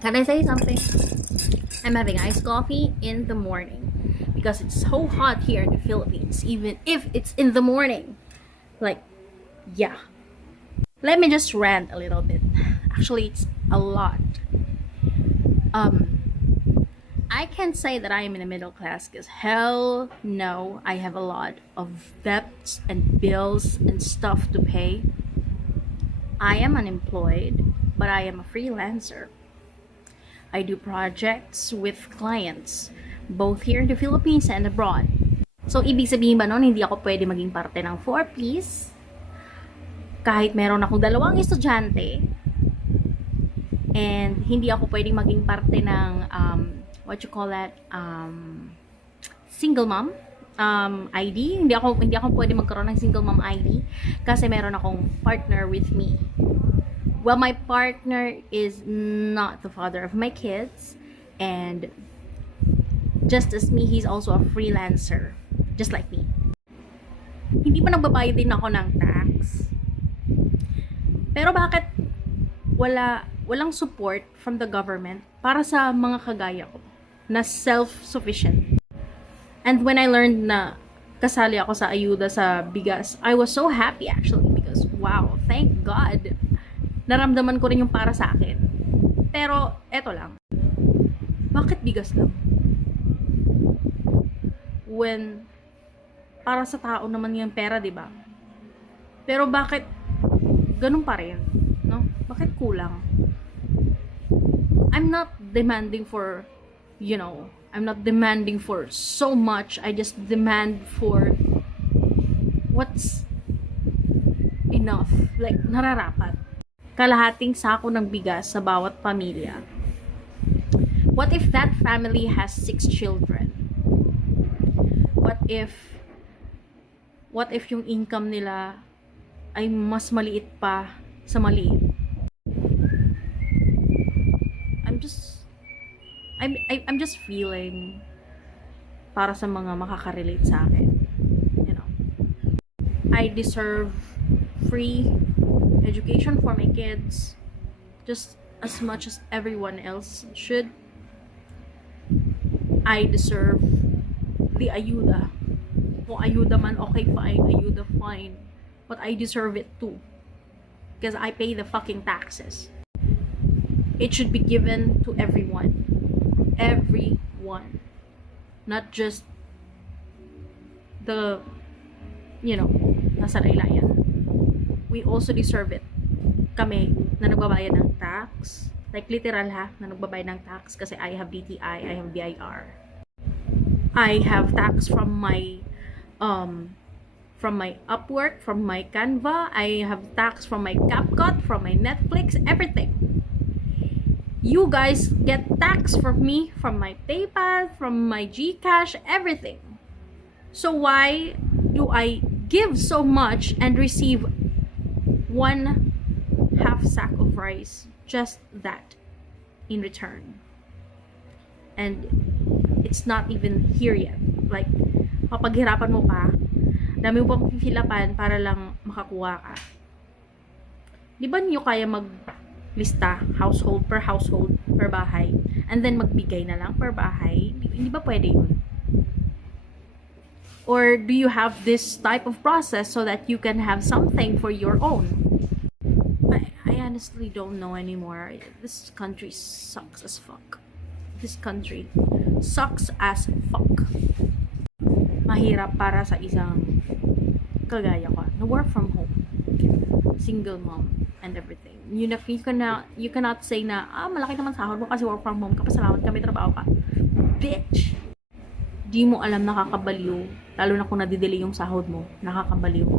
Can I say something? I'm having iced coffee in the morning because it's so hot here in the Philippines, even if it's in the morning. Like, yeah. Let me just rant a little bit. Actually, it's a lot. I can't say that I am in the middle class because hell no, I have a lot of debts and bills and stuff to pay. I am unemployed, but I am a freelancer. I do projects with clients, both here in the Philippines and abroad. So, ibig sabihin ba nun, hindi ako pwede maging parte ng 4-piece? Kahit meron akong 2 estudyante, and hindi ako pwedeng maging parte ng, single mom ID. Hindi ako pwede magkaroon ng single mom ID kasi meron akong partner with me. Well, my partner is not the father of my kids, and just as me, he's also a freelancer, just like me. Hindi pa nagbabayad din ako ng tax. Pero bakit walang support from the government para sa mga kagaya ko na self-sufficient? And when I learned na kasali ako sa ayuda sa bigas, I was so happy actually because wow, thank God. Naramdaman ko rin yung para sa akin. Pero, eto lang. Bakit bigas lang? When, para sa tao naman yung pera, di ba? Pero bakit ganun pa rin? No? Bakit kulang? I'm not demanding for, I'm not demanding for so much. I just demand for what's enough. Like, nararapat. Kalahating sako ng bigas sa bawat pamilya. What if that family has 6 children? What if yung income nila ay mas maliit pa sa maliit? I'm just feeling para sa mga makaka-relate sa akin. I deserve free education for my kids just as much as everyone else should. I deserve the ayuda. Kung ayuda man, okay, fine. Ayuda, fine. But I deserve it too. Because I pay the fucking taxes. It should be given to everyone. Everyone. Not just the, nasa laylayan. We also deserve it. Kami na nagbabayad ng tax, like literal na nagbabayad ng tax kasi I have DTI, I have BIR. I have tax from my Upwork, from my Canva, I have tax from my CapCut, from my Netflix, everything. You guys get tax from me, from my PayPal, from my GCash, everything. So why do I give so much and receive 1/2 sack of rice, just that, in return? And it's not even here yet. Like, papaghirapan mo pa, dami mo pang pipilapan para lang makakuha ka. Di ba niyo kaya maglista household per bahay, and then magbigay na lang per bahay? Hindi ba pwede yun? Or do you have this type of process so that you can have something for your own? I honestly don't know anymore. This country sucks as fuck. This country sucks as fuck. Mahirap para sa isang kagaya ko na work from home, single mom, and everything. You cannot say na, malaki naman sahod mo kasi work from home ka, pasalamat ka, may trabaho ka. Bitch! Di mo alam, nakakabaliw. Lalo na kung nadidelay yung sahod mo, nakakabaliw.